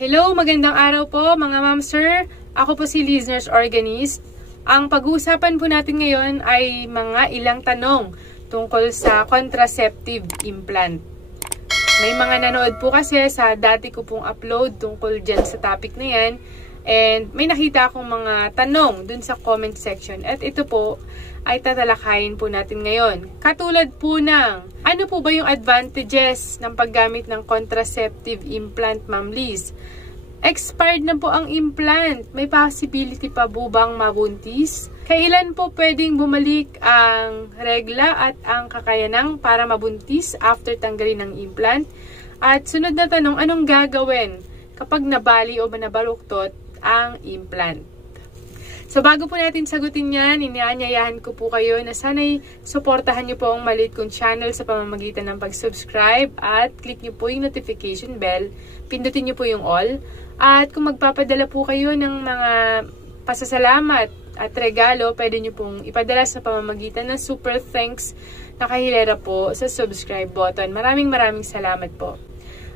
Hello, magandang araw po mga ma'am sir. Ako po si Liz Nurse Organist. Ang pag-uusapan po natin ngayon ay mga ilang tanong tungkol sa contraceptive implant. May mga nanood po kasi sa dati ko pong upload tungkol dyan sa topic na yan. And may nakita akong mga tanong dun sa comment section. At ito po ay tatalakayin po natin ngayon. Katulad po ng, ano po ba yung advantages ng paggamit ng contraceptive implant, Ma'am Liz? Expired na po ang implant. May possibility pa po bang mabuntis? Kailan po pwedeng bumalik ang regla at ang kakayanang para mabuntis after tanggalin ng implant? At sunod na tanong, anong gagawin kapag nabali o nabaluktot ang implant? So bago po natin sagutin yan, inianyayahan ko po kayo na sana'y suportahan nyo po ang maliit kong channel sa pamamagitan ng pag-subscribe at click nyo po yung notification bell, pindutin nyo po yung all. At kung magpapadala po kayo ng mga pasasalamat at regalo, pwede nyo pong ipadala sa pamamagitan ng super thanks na kahilera po sa subscribe button. Maraming salamat po.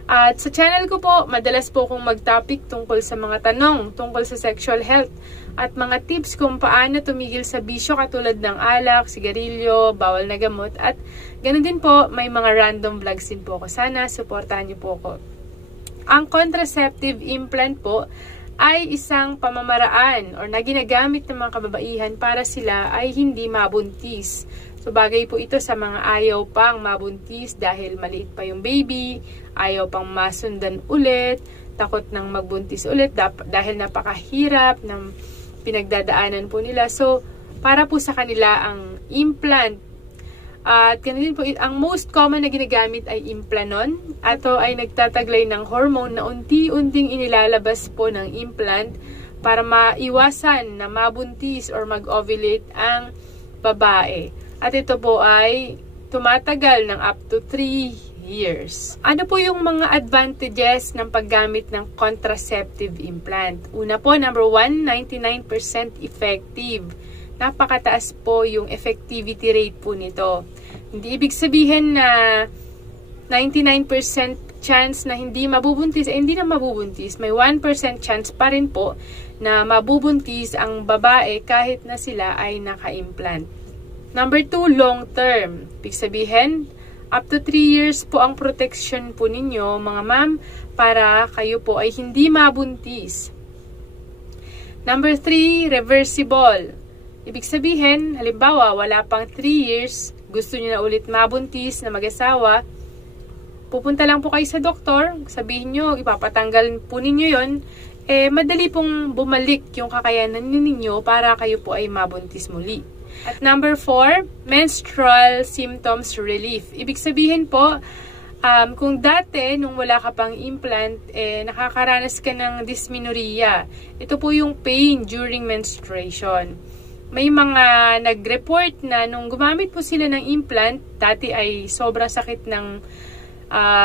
At sa channel ko po, madalas po akong mag-topic tungkol sa mga tanong tungkol sa sexual health at mga tips kung paano tumigil sa bisyo katulad ng alak, sigarilyo, bawal na gamot at ganoon din po, may mga random vlogs din po ako. Sana suportahan niyo po ako. Ang contraceptive implant po ay isang pamamaraan or na ginagamit ng mga kababaihan para sila ay hindi mabuntis. So bagay po ito sa mga ayaw pang mabuntis dahil maliit pa yung baby, ayaw pang masundan ulit, takot nang magbuntis ulit dahil napakahirap ng pinagdadaanan po nila. So para po sa kanila ang implant. At ganun din po, ang most common na ginagamit ay Implanon. Ito ay nagtataglay ng hormone na unti-unting inilalabas po ng implant para maiwasan na mabuntis or mag-ovulate ang babae. At ito po ay tumatagal ng up to 3 years. Ano po yung mga advantages ng paggamit ng contraceptive implant? Una po, number 1, 99% effective. Napakataas po yung effectivity rate po nito. Hindi ibig sabihin na 99% chance na hindi mabubuntis, hindi na mabubuntis. May 1% chance pa rin po na mabubuntis ang babae kahit na sila ay naka-implant. Number 2, long term. Ibig sabihin, up to 3 years po ang protection po ninyo, mga ma'am, para kayo po ay hindi mabuntis. Number 3, reversible. Ibig sabihin, halimbawa, wala pang 3 years, gusto niyo na ulit mabuntis na mag-asawa, pupunta lang po kayo sa doktor, sabihin niyo, ipapatanggal po ninyo yon, madali pong bumalik yung kakayanan ninyo para kayo po ay mabuntis muli. At number 4, menstrual symptoms relief. Ibig sabihin po, kung dati, nung wala ka pang implant, nakakaranas ka ng dysmenorrhea. Ito po yung pain during menstruation. May mga nag-report na nung gumamit po sila ng implant, dati ay sobrang sakit ng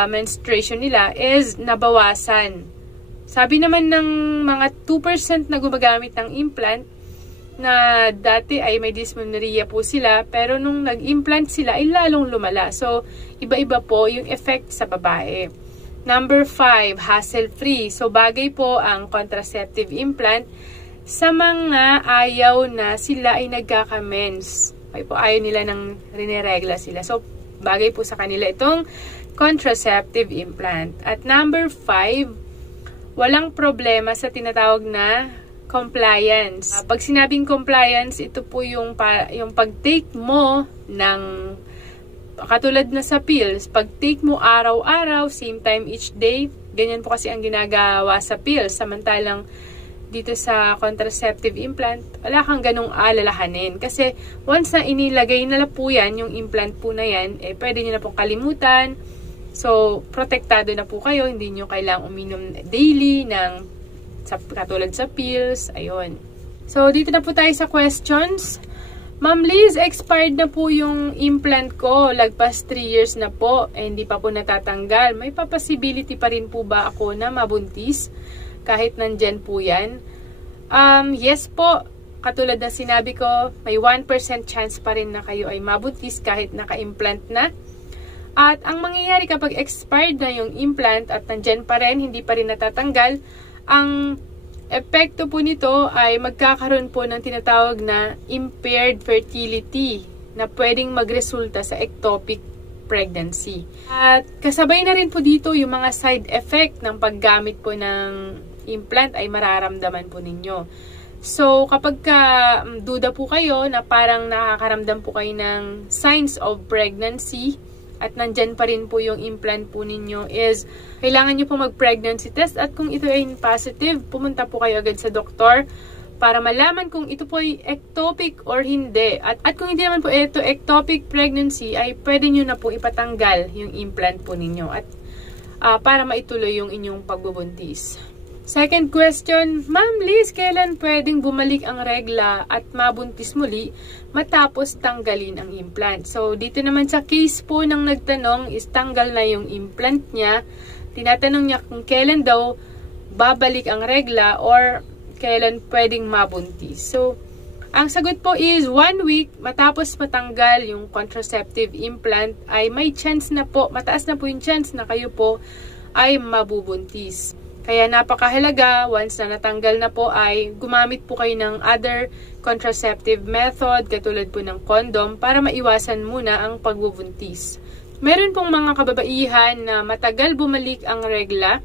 menstruation nila, is nabawasan. Sabi naman ng mga 2% na gumagamit ng implant, na dati ay may dysmenorrhea po sila, pero nung nag-implant sila ay lalong lumala. So, iba-iba po yung effect sa babae. Number 5, hassle-free. So, bagay po ang contraceptive implant sa mga ayaw na sila ay nagkaka-mens. Ay po, ayaw nila nang rineregla sila. So, bagay po sa kanila itong contraceptive implant. At number 5, walang problema sa tinatawag na compliance. Pag sinabing compliance, ito po yung pag-take mo ng, katulad na sa pills, pag-take mo araw-araw, same time each day, ganyan po kasi ang ginagawa sa pills. Samantalang dito sa contraceptive implant, wala kang ganong alalahanin. Kasi once na inilagay na po yan, yung implant po na yan, pwede nyo na pong kalimutan. So, protektado na po kayo. Hindi nyo kailangang uminom daily ng katulad sa pills. Ayun. So, dito na po tayo sa questions. Ma'am Liz, expired na po yung implant ko. Lagpas 3 years na po. Hindi pa po natatanggal. May possibility pa rin po ba ako na mabuntis? Kahit nandyan po yan. Yes po. Katulad na sinabi ko, may 1% chance pa rin na kayo ay mabuntis kahit naka-implant na. At ang mangyayari kapag expired na yung implant at nandyan pa rin, hindi pa rin natatanggal, ang epekto po nito ay magkakaroon po ng tinatawag na impaired fertility na pwedeng magresulta sa ectopic pregnancy. At kasabay na rin po dito yung mga side effect ng paggamit po ng implant ay mararamdaman po ninyo. So, kapag duda po kayo na parang nakakaramdam po kayo ng signs of pregnancy at nandyan pa rin po yung implant po ninyo is kailangan nyo po mag-pregnancy test at kung ito ay positive, pumunta po kayo agad sa doktor para malaman kung ito po ay ectopic or hindi. At kung hindi naman po ito ectopic pregnancy, ay pwede nyo na po ipatanggal yung implant po ninyo at para maituloy yung inyong pagbubuntis. Second question, Ma'am Liz, kailan pwedeng bumalik ang regla at mabuntis muli matapos tanggalin ang implant? So, dito naman sa case po ng nagtanong is tanggal na yung implant niya. Tinatanong niya kung kailan daw babalik ang regla or kailan pwedeng mabuntis. So, ang sagot po is 1 week matapos matanggal yung contraceptive implant ay may chance na po, mataas na po yung chance na kayo po ay mabubuntis. Kaya napakahalaga, once na natanggal na po ay gumamit po kayo ng other contraceptive method katulad po ng condom para maiwasan muna ang pagbubuntis. Meron pong mga kababaihan na matagal bumalik ang regla.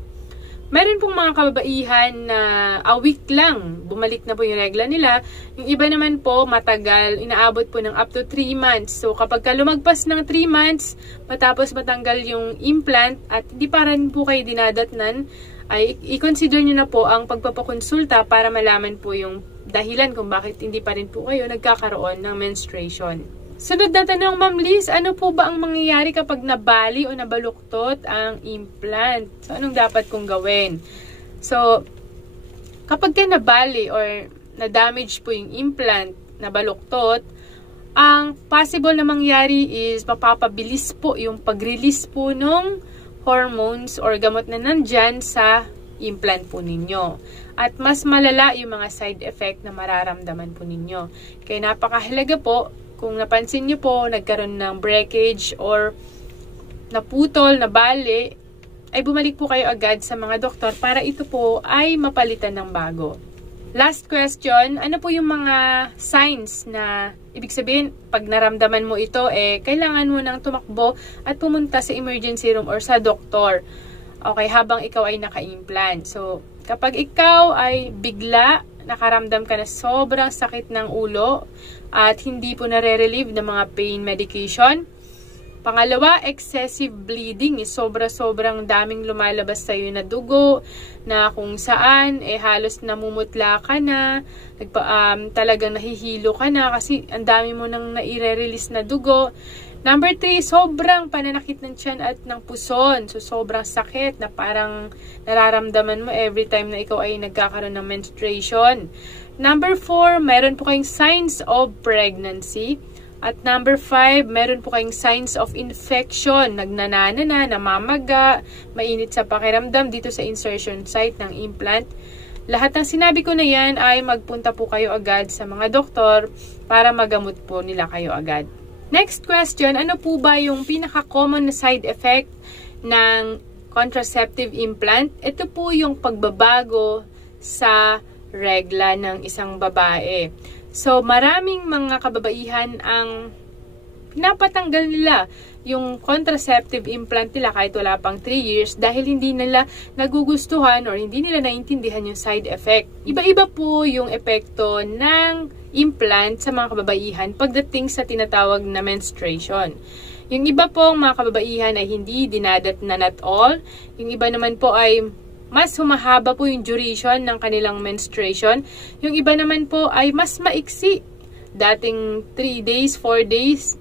Meron pong mga kababaihan na a week lang bumalik na po yung regla nila. Yung iba naman po matagal, inaabot po ng up to 3 months. So kapag lumagpas ng 3 months, matapos matanggal yung implant at hindi pa rin po kayo dinadatnan, ay i-consider nyo na po ang pagpapakonsulta para malaman po yung dahilan kung bakit hindi pa rin po kayo nagkakaroon ng menstruation. Sunod na tanong, Ma'am Liz, ano po ba ang mangyayari kapag nabali o nabaluktot ang implant? So, anong dapat kong gawin? So, kapag ka nabali or na-damage po yung implant, nabaluktot, ang possible na mangyari is mapapabilis po yung pag-release po nung hormones or gamot na nandyan sa implant po ninyo. At mas malala yung mga side effect na mararamdaman po ninyo. Kaya napakahalaga po, kung napansin nyo po, nagkaroon ng breakage or naputol, nabali, ay bumalik po kayo agad sa mga doktor para ito po ay mapalitan ng bago. Last question, ano po yung mga signs na ibig sabihin, pag naramdaman mo ito, kailangan mo nang tumakbo at pumunta sa emergency room or sa doktor. Okay, habang ikaw ay naka-implant. So, kapag ikaw ay bigla, nakaramdam ka na sobrang sakit ng ulo at hindi po nare-relieve ng mga pain medication. Pangalawa, excessive bleeding. Sobra-sobrang daming lumalabas sa'yo na dugo na kung saan halos namumutla ka na, talagang nahihilo ka na kasi ang dami mo nang naire-release na dugo. Number 3, sobrang pananakit ng tiyan at ng puson. So, sobrang sakit na parang nararamdaman mo every time na ikaw ay nagkakaroon ng menstruation. Number 4, meron po kayong signs of pregnancy. At number 5, meron po kayong signs of infection. Nagnanana na, namamaga, mainit sa pakiramdam dito sa insertion site ng implant. Lahat ng sinabi ko na yan ay magpunta po kayo agad sa mga doktor para magamot po nila kayo agad. Next question, ano po ba yung pinaka-common na side effect ng contraceptive implant? Ito po yung pagbabago sa regla ng isang babae. So, maraming mga kababaihan ang pinapatanggal nila yung contraceptive implant nila kahit wala pang 3 years dahil hindi nila nagugustuhan or hindi nila naintindihan yung side effect. Iba-iba po yung epekto ng implant sa mga kababaihan pagdating sa tinatawag na menstruation. Yung iba pong mga kababaihan ay hindi dinadatnan at all. Yung iba naman po ay mas humahaba po yung duration ng kanilang menstruation. Yung iba naman po ay mas maiksi. Dating 3 days, 4 days,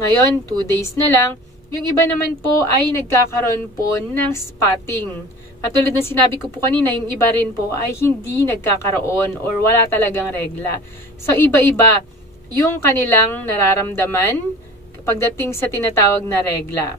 ngayon 2 days na lang. Yung iba naman po ay nagkakaroon po ng spotting. Katulad ng sinabi ko po kanina, yung iba rin po ay hindi nagkakaroon or wala talagang regla. So iba-iba yung kanilang nararamdaman pagdating sa tinatawag na regla.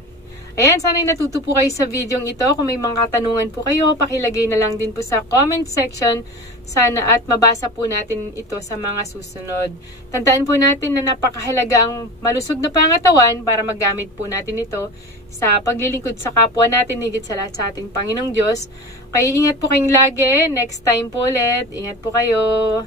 Ayan, sana'y natuto po kayo sa videong ito. Kung may mga katanungan po kayo, pakilagay na lang din po sa comment section. Sana at mabasa po natin ito sa mga susunod. Tandaan po natin na napakahalaga ang malusog na pangatawan para magamit po natin ito sa paglilingkod sa kapwa natin, higit sa lahat sa ating Panginoong Diyos. Kaya ingat po kayong lagi. Next time po ulit. Ingat po kayo.